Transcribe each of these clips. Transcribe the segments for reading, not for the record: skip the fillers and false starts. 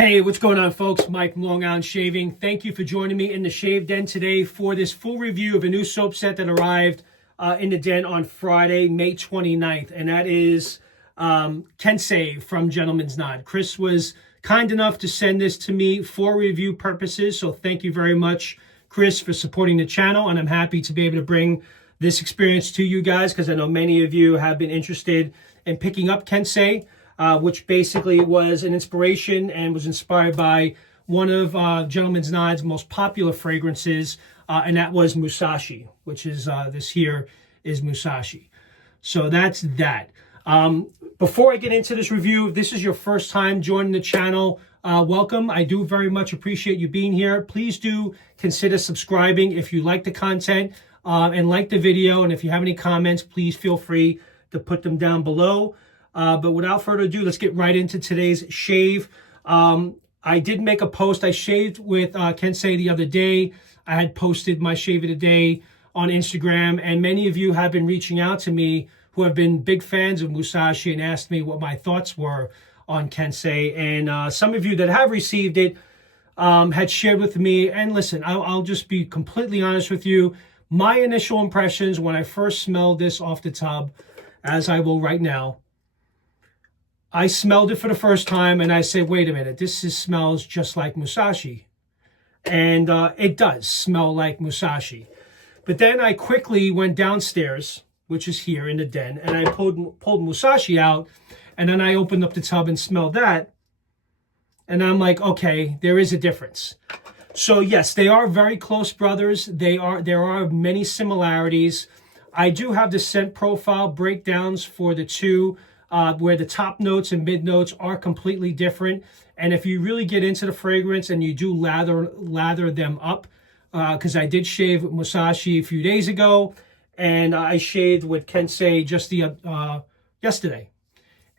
Hey, what's going on, folks? Mike from Long Island Shaving. Thank you for joining me in the Shave Den today for this full review of a new soap set that arrived in the den on Friday, May 29th, and that is Kensei from Gentleman's Nod. Chris was kind enough to send this to me for review purposes, so thank you very much, Chris, for supporting the channel, and I'm happy to be able to bring this experience to you guys because I know many of you have been interested in picking up Kensei. Which basically was an inspiration and was inspired by one of Gentleman's Nod's most popular fragrances, and that was Musashi, which is this here is Musashi. So that's that. Before I get into this review, if this is your first time joining the channel, welcome. I do very much appreciate you being here. Please do consider subscribing if you like the content and like the video. And if you have any comments, please feel free to put them down below. But without further ado, let's get right into today's shave. I did make a post. I shaved with Kensei the other day. I had posted my shave of the day on Instagram, and many of you have been reaching out to me who have been big fans of Musashi and asked me what my thoughts were on Kensei. And some of you that have received it had shared with me. And listen, I'll just be completely honest with you. My initial impressions when I first smelled this off the tub, as I will right now, I smelled it for the first time and I said, wait a minute, this smells just like Musashi. And it does smell like Musashi. But then I quickly went downstairs, which is here in the den, and I pulled Musashi out, and then I opened up the tub and smelled that. And I'm like, okay, there is a difference. So yes, they are very close brothers. There are many similarities. I do have the scent profile breakdowns for the two, where the top notes and mid notes are completely different. And if you really get into the fragrance and you do lather them up, because I did shave with Musashi a few days ago, and I shaved with Kensei just yesterday.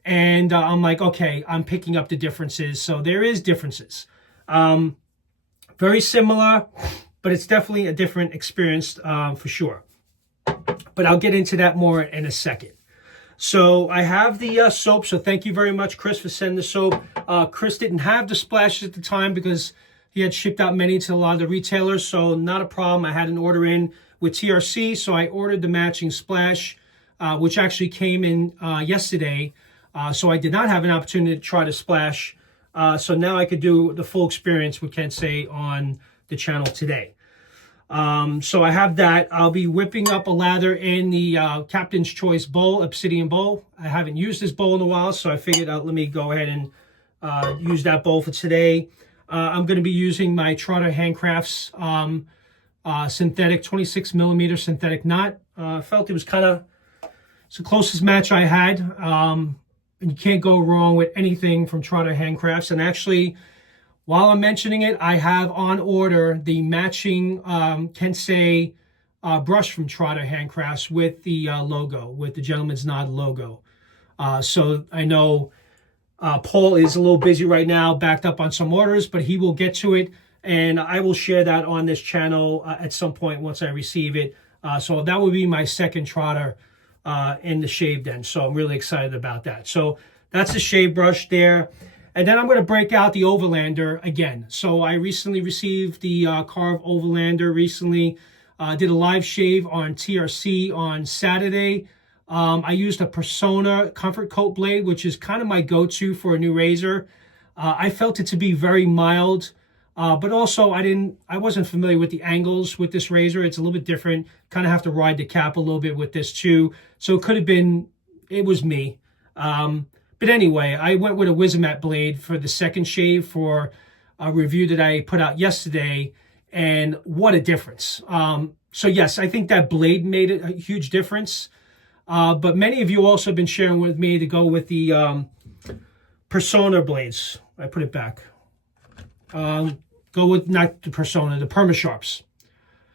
And I'm like, okay, I'm picking up the differences. So there is differences. Very similar, but it's definitely a different experience for sure. But I'll get into that more in a second. So I have the soap, so thank you very much, Chris, for sending the soap. Chris didn't have the splashes at the time because he had shipped out many to a lot of the retailers, so not a problem. I had an order in with TRC, so I ordered the matching splash, which actually came in yesterday. So I did not have an opportunity to try the splash. So now I could do the full experience with Kensei on the channel today. So I have that. I'll be whipping up a lather in the Captain's Choice bowl, Obsidian bowl. I haven't used this bowl in a while, so I figured out let me go ahead and use that bowl for today. I'm going to be using my Trotter Handcrafts synthetic 26 millimeter synthetic knot. I felt it was it's the closest match I had. And you can't go wrong with anything from Trotter Handcrafts. And actually, while I'm mentioning it, I have on order the matching Kensei brush from Trotter Handcrafts with the logo, with the Gentleman's Nod logo. So I know Paul is a little busy right now, backed up on some orders, but he will get to it. And I will share that on this channel at some point once I receive it. So that will be my second Trotter in the shave den. So I'm really excited about that. So that's the shave brush there. And then I'm going to break out the Overlander again. So I recently received the Karve Overlander recently. Did a live shave on TRC on Saturday. I used a Persona Comfort Coat blade, which is kind of my go-to for a new razor. I felt it to be very mild, but also I wasn't familiar with the angles with this razor. It's a little bit different. Kind of have to ride the cap a little bit with this too. So it could have been, it was me. But anyway, I went with a Wizamat blade for the second shave for a review that I put out yesterday, and what a difference. So yes, I think that blade made a huge difference. But many of you also have been sharing with me to go with the Persona blades. I put it back. Go with not the Persona, the Permasharps.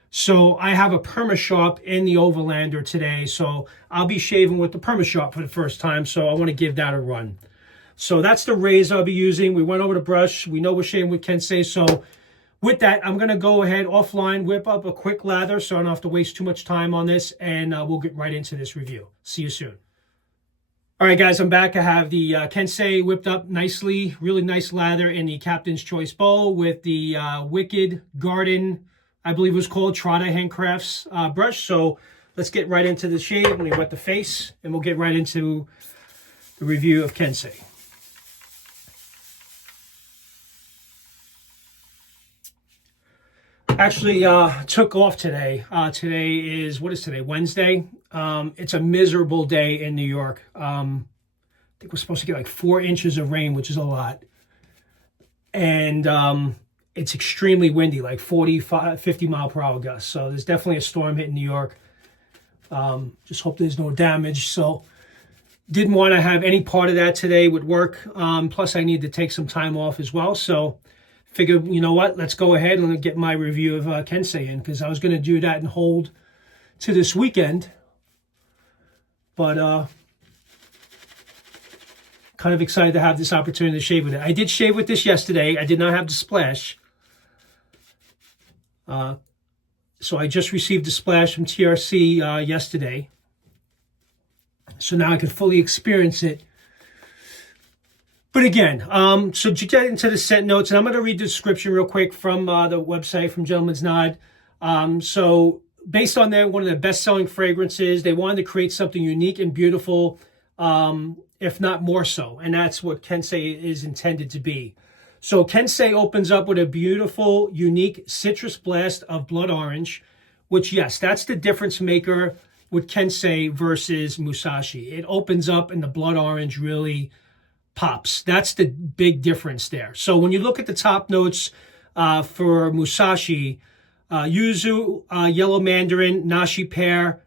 So I have a Permasharp in the Overlander today, so I'll be shaving with the Permasharp for the first time, so I want to give that a run. So that's the razor I'll be using. We went over the brush. We know we're shaving with Kensei, so with that, I'm going to go ahead offline, whip up a quick lather so I don't have to waste too much time on this, and we'll get right into this review. See you soon. All right, guys, I'm back. I have the Kensei whipped up nicely, really nice lather in the Captain's Choice bowl with the Wicked Garden, I believe it was called, Trotta Handcrafts brush. So let's get right into the shave. Let me wet the face, and we'll get right into the review of Kensei. Actually, took off today. Today is, what is today? Wednesday. It's a miserable day in New York. I think we're supposed to get like 4 inches of rain, which is a lot. And it's extremely windy, like 45, 50 mile per hour gusts. So there's definitely a storm hitting New York. Just hope there's no damage. So didn't want to have any part of that today with work. Plus I need to take some time off as well. So figured, you know what, let's go ahead and get my review of Kensei in, because I was going to do that and hold to this weekend. But kind of excited to have this opportunity to shave with it. I did shave with this yesterday. I did not have the splash. So I just received the splash from TRC yesterday. So now I can fully experience it. But again, so to get into the scent notes, and I'm going to read the description real quick from the website from Gentleman's Nod. So based on that, one of the best-selling fragrances, they wanted to create something unique and beautiful, if not more so. And that's what Kensei is intended to be. So Kensei opens up with a beautiful, unique citrus blast of blood orange, which, yes, that's the difference maker with Kensei versus Musashi. It opens up and the blood orange really pops. That's the big difference there. So when you look at the top notes for Musashi, Yuzu, Yellow Mandarin, Nashi, Pear,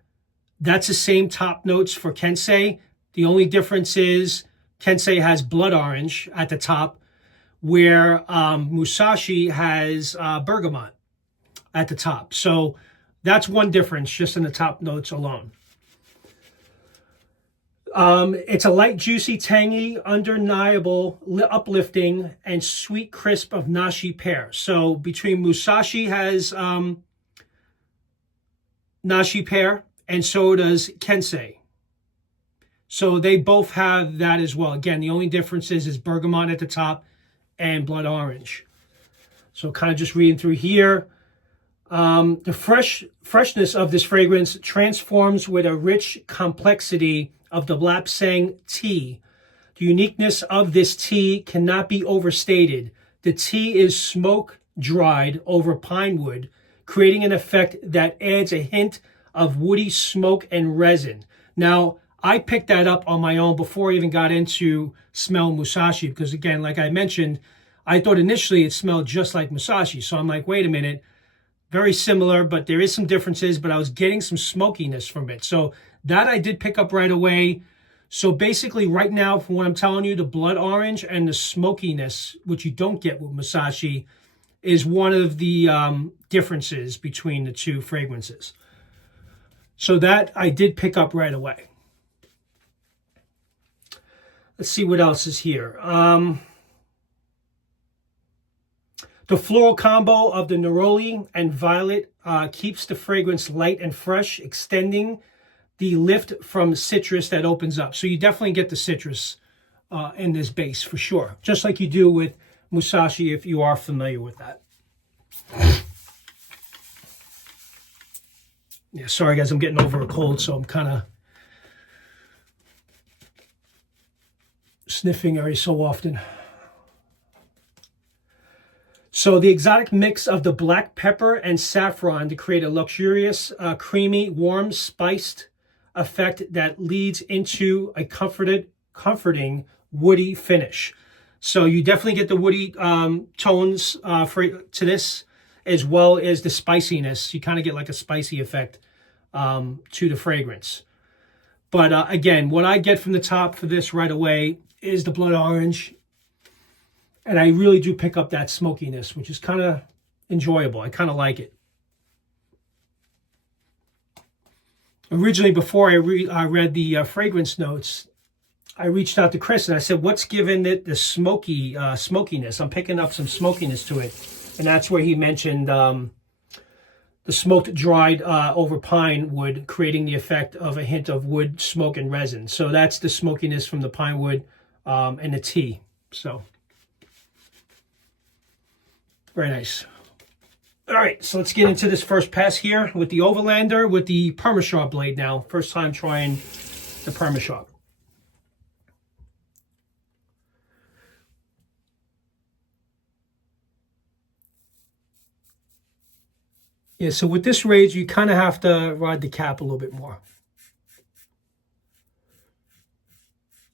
that's the same top notes for Kensei. The only difference is Kensei has blood orange at the top, where Musashi has bergamot at the top. So that's one difference just in the top notes alone. It's a light, juicy, tangy, undeniable, uplifting, and sweet crisp of Nashi pear. So between Musashi has Nashi pear, and so does Kensei. So they both have that as well. Again, the only difference is bergamot at the top and blood orange. So kind of just reading through here. The freshness of this fragrance transforms with a rich complexity of the Lapsang tea. The uniqueness of this tea cannot be overstated. The tea is smoke dried over pine wood, creating an effect that adds a hint of woody smoke and resin. Now, I picked that up on my own before I even got into smell Musashi, because again, like I mentioned, I thought initially it smelled just like Musashi. So I'm like, wait a minute, very similar, but there is some differences, but I was getting some smokiness from it. So that I did pick up right away. So basically right now, from what I'm telling you, the blood orange and the smokiness, which you don't get with Musashi, is one of the differences between the two fragrances. So that I did pick up right away. Let's see what else is here. The floral combo of the Neroli and Violet keeps the fragrance light and fresh, extending the lift from citrus that opens up. So you definitely get the citrus in this base for sure, just like you do with Musashi if you are familiar with that. Yeah, sorry guys, I'm getting over a cold, so I'm kind of sniffing every so often. So the exotic mix of the black pepper and saffron to create a luxurious, creamy, warm, spiced effect that leads into a comforting, woody finish. So you definitely get the woody tones to this, as well as the spiciness. You kind of get like a spicy effect to the fragrance. But again, what I get from the top for this right away is the blood orange. And I really do pick up that smokiness, which is kind of enjoyable. I kind of like it. Originally, before I read the fragrance notes, I reached out to Chris and I said, what's giving it the smokiness? I'm picking up some smokiness to it. And that's where he mentioned the the smoked dried over pine wood, creating the effect of a hint of wood, smoke, and resin. So that's the smokiness from the pine wood and the tea. So very nice. All right, so let's get into this first pass here with the Overlander with the Permasharp blade now. First time trying the Permasharp. Yeah, so with this range, you kind of have to ride the cap a little bit more.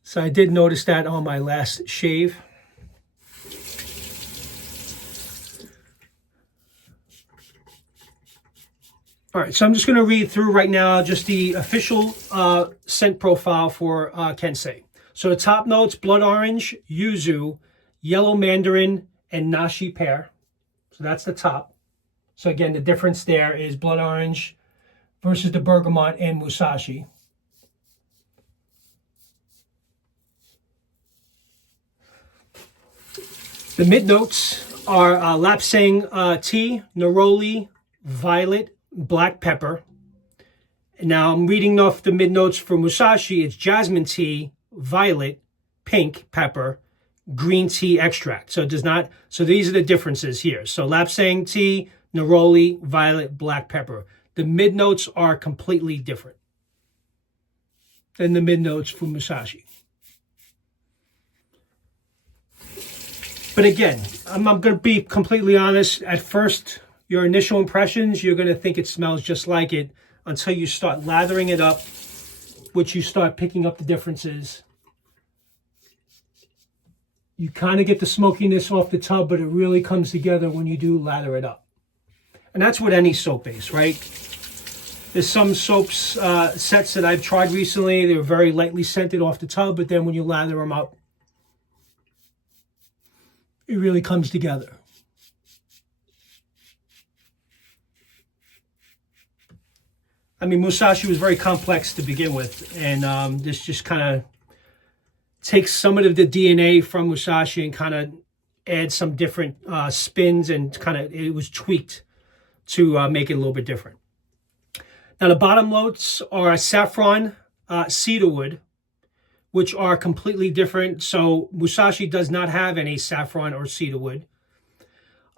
So I did notice that on my last shave. All right, so I'm just going to read through right now just the official scent profile for Kensei. So the top notes, blood orange, Yuzu, Yellow Mandarin, and Nashi Pear. So that's the top. So again, the difference there is blood orange versus the bergamot and Musashi. The mid notes are Lapsang tea, Neroli, Violet, black pepper. Now I'm reading off the mid notes for Musashi. It's jasmine tea, violet, pink pepper, green tea extract. So it does not. So these are the differences here. So Lapsang tea, Neroli, violet, black pepper. The mid notes are completely different than the mid notes for Musashi. But again, I'm going to be completely honest. At first, your initial impressions, you're going to think it smells just like it until you start lathering it up, which you start picking up the differences. You kind of get the smokiness off the tub, but it really comes together when you do lather it up. And that's with any soap base, right? There's some soaps sets that I've tried recently. They're very lightly scented off the tub, but then when you lather them up, it really comes together. I mean, Musashi was very complex to begin with, and this just kind of takes some of the DNA from Musashi and kind of adds some different spins, and kind of it was tweaked to make it a little bit different. Now, the bottom notes are Saffron, Cedarwood, which are completely different. So Musashi does not have any saffron or cedarwood.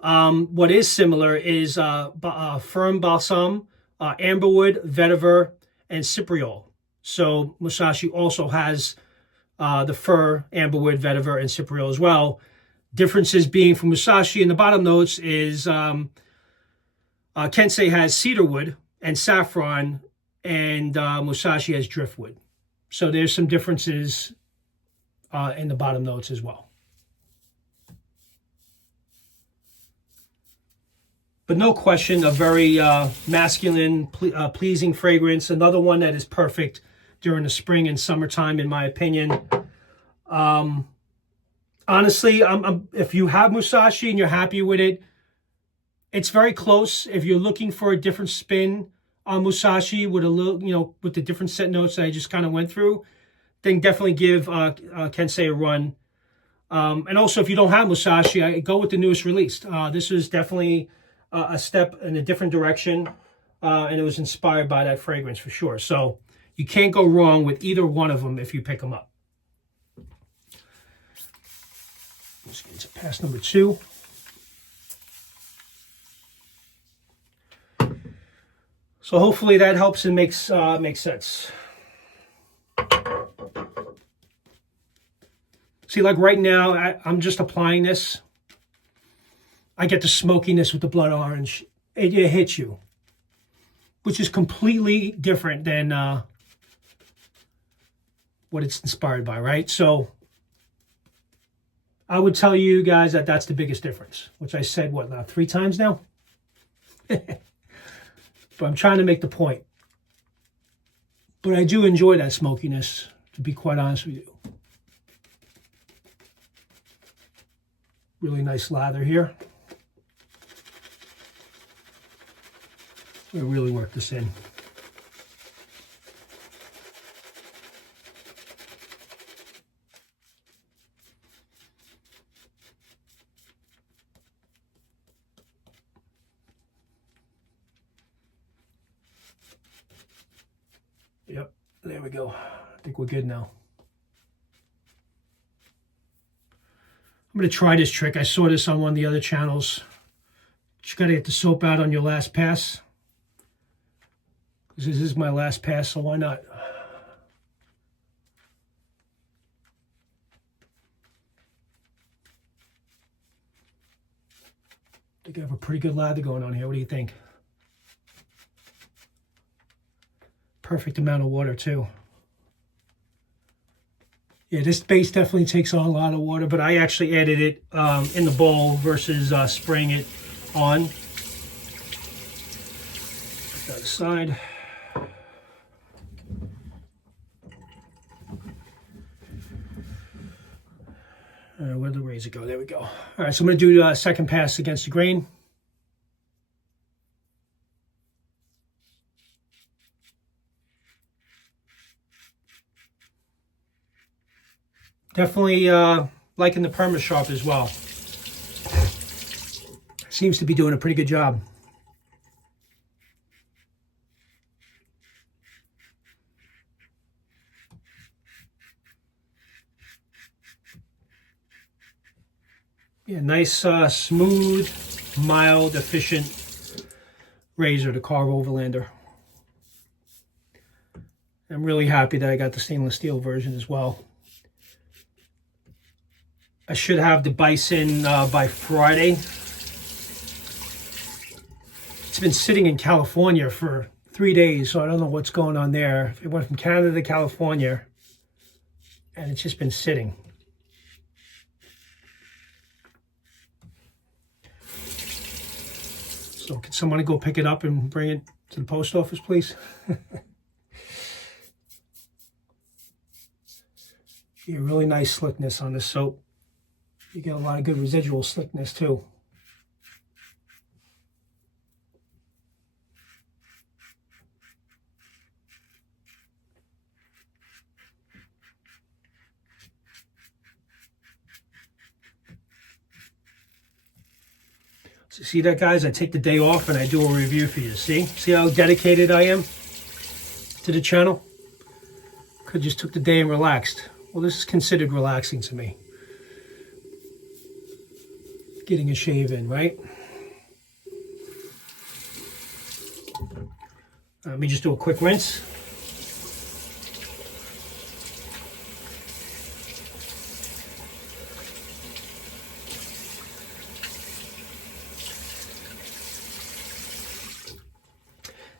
What is similar is firm balsam, Amberwood, Vetiver, and Cypriol. So Musashi also has the fir, Amberwood, Vetiver, and Cypriol as well. Differences being from Musashi in the bottom notes is Kensei has cedarwood and saffron, and Musashi has driftwood. So there's some differences in the bottom notes as well. But no question, a very masculine, pleasing fragrance. Another one that is perfect during the spring and summertime, in my opinion. Honestly, if you have Musashi and you're happy with it, it's very close. If you're looking for a different spin on Musashi with a little, with the different scent notes that I just kind of went through, then definitely give Kensei a run. And also, if you don't have Musashi, I go with the newest release. This is definitely a step in a different direction, and it was inspired by that fragrance for sure. So you can't go wrong with either one of them if you pick them up. Let's get to pass number 2. So hopefully that helps and makes sense. See, like right now, I'm just applying this. I get the smokiness with the blood orange. It hits you, which is completely different than what it's inspired by, right? So I would tell you guys that that's the biggest difference, which I said, what, now 3 times now? But I'm trying to make the point. But I do enjoy that smokiness, to be quite honest with you. Really nice lather here. I really work this in. Yep, there we go. I think we're good now. I'm going to try this trick. I saw this on one of the other channels. You got to get the soap out on your last pass. This is my last pass, so why not? I think I have a pretty good lather going on here. What do you think? Perfect amount of water too. Yeah, this base definitely takes on a lot of water, but I actually added it in the bowl versus spraying it on. Put that aside. Where did the razor go? There we go. All right, so I'm going to do the second pass against the grain. Definitely liking the Perma Sharp as well. Seems to be doing a pretty good job. Yeah, nice, smooth, mild, efficient razor, the Karve Overlander. I'm really happy that I got the stainless steel version as well. I should have the Bison by Friday. It's been sitting in California for 3 days, so I don't know what's going on there. It went from Canada to California, and it's just been sitting. So can someone go pick it up and bring it to the post office, please? Yeah, really nice slickness on this soap. You get a lot of good residual slickness too. So see that, guys? I take the day off and I do a review for you. See how dedicated I am to the channel? Could just took the day and relaxed. Well, this is considered relaxing to me. Getting a shave in, right? Let me just do a quick rinse.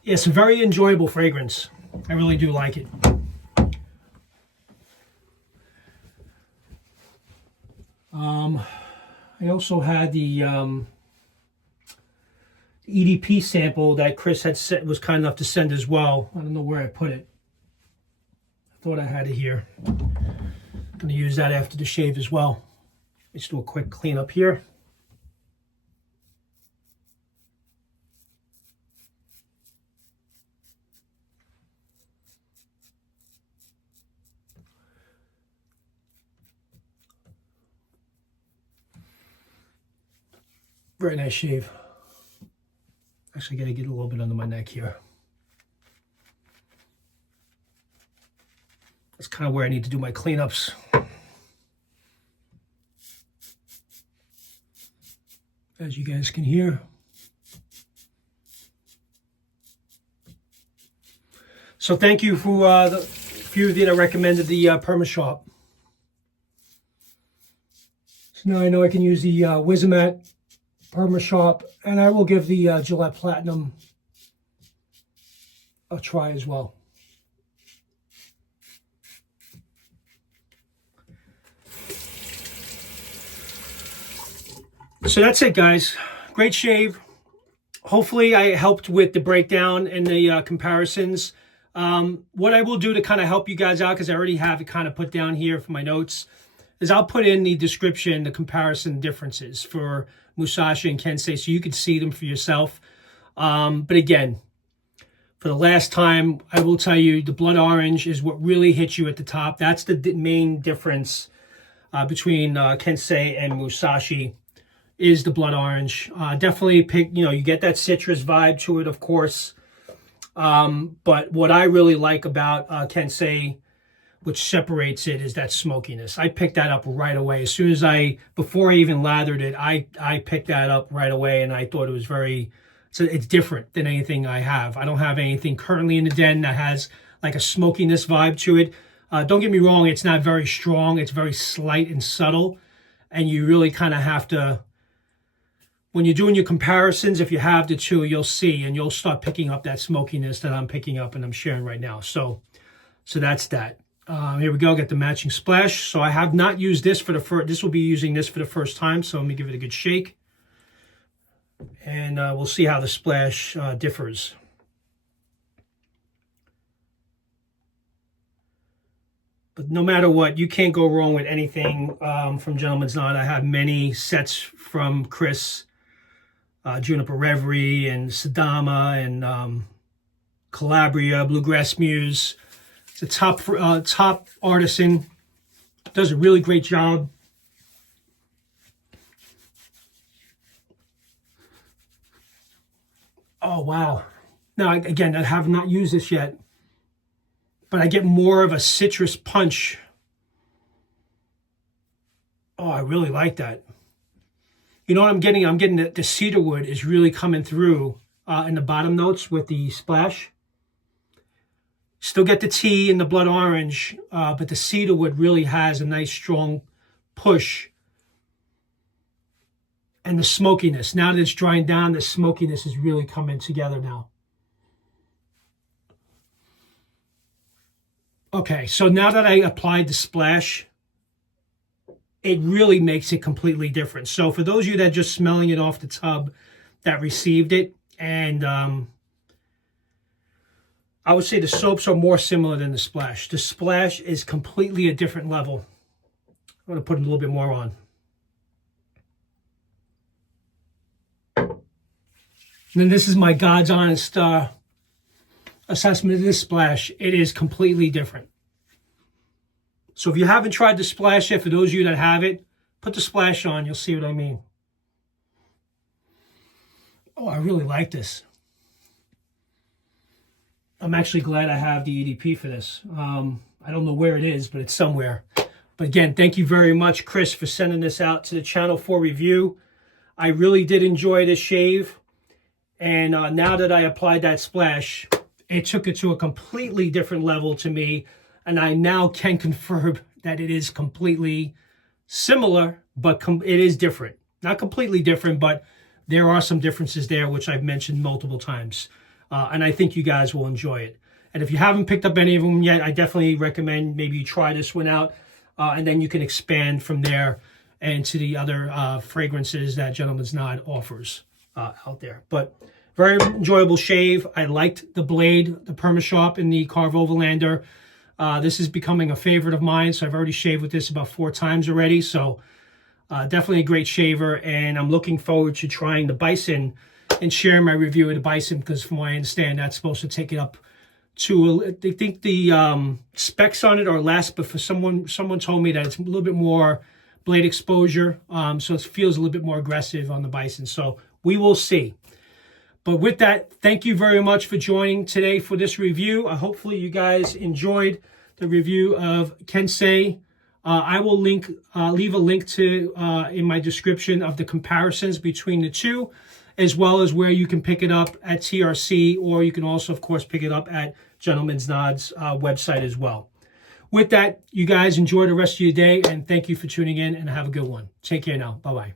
Yeah, it's a very enjoyable fragrance. I really do like it. I also had the EDP sample that Chris was kind enough to send as well. I don't know where I put it. I thought I had it here. I'm going to use that after the shave as well. Let's do a quick cleanup here. Very nice shave. Actually, got to get a little bit under my neck here. That's kind of where I need to do my cleanups. As you guys can hear. So thank you for the few of you that recommended the Perma Sharp. So now I know I can use the Wizamat Perma Sharp, and I will give the Gillette Platinum a try as well. So that's it, guys. Great shave. Hopefully I helped with the breakdown and the comparisons. What I will do to kind of help you guys out, because I already have it kind of put down here for my notes, is I'll put in the description the comparison differences for Musashi and Kensei so you can see them for yourself. But again, for the last time, I will tell you the blood orange is what really hits you at the top. That's the main difference between Kensei and Musashi, is the blood orange. Definitely pick, you get that citrus vibe to it, of course. But what I really like about Kensei, which separates it, is that smokiness. I picked that up right away. As soon as before I even lathered it, I picked that up right away, and I thought it was it's different than anything I have. I don't have anything currently in the den that has like a smokiness vibe to it. Don't get me wrong, it's not very strong. It's very slight and subtle, and you really kind of have to, when you're doing your comparisons, if you have the two, you'll see, and you'll start picking up that smokiness that I'm picking up and I'm sharing right now. So that's that. Here we go, get the matching splash. So I have not used this for the first, this will be using this for the first time. So let me give it a good shake. And we'll see how the splash differs. But no matter what, you can't go wrong with anything from Gentleman's Knot. I have many sets from Chris, Juniper Reverie and Sadama and Calabria, Bluegrass Muse. It's a top artisan. Does a really great job. Oh, wow. Now, again, I have not used this yet, but I get more of a citrus punch. Oh, I really like that. You know what I'm getting? I'm getting the cedarwood is really coming through in the bottom notes with the splash. Still get the tea and the blood orange, but the cedarwood really has a nice strong push. And the smokiness, now that it's drying down, the smokiness is really coming together now. Okay, so now that I applied the splash, it really makes it completely different. So for those of you that are just smelling it off the tub that received it, and I would say the soaps are more similar than the splash. The splash is completely a different level. I'm going to put a little bit more on. And then this is my God's honest assessment of this splash. It is completely different. So if you haven't tried the splash yet, for those of you that have it, put the splash on. You'll see what I mean. Oh, I really like this. I'm actually glad I have the EDP for this. I don't know where it is, but it's somewhere. But again, thank you very much, Chris, for sending this out to the channel for review. I really did enjoy this shave. And now that I applied that splash, it took it to a completely different level to me. And I now can confirm that it is completely similar, but it is different. Not completely different, but there are some differences there, which I've mentioned multiple times. And I think you guys will enjoy it. And if you haven't picked up any of them yet, I definitely recommend maybe you try this one out. And then you can expand from there into the other fragrances that Gentleman's Knot offers out there. But very enjoyable shave. I liked the blade, the Perma-Sharp in the Karve Overlander. This is becoming a favorite of mine, so I've already shaved with this about 4 times already. So definitely a great shaver, and I'm looking forward to trying the Bison and sharing my review of the Bison, because from what I understand, that's supposed to take it up to, I think the specs on it are less, but for someone told me that it's a little bit more blade exposure, so it feels a little bit more aggressive on the Bison. So we will see. But with that, thank you very much for joining today for this review. Hopefully you guys enjoyed the review of Kensei. I will leave a link to in my description of the comparisons between the two, as well as where you can pick it up at TRC, or you can also, of course, pick it up at Gentleman's Knot's website as well. With that, you guys enjoy the rest of your day, and thank you for tuning in, and have a good one. Take care now. Bye-bye.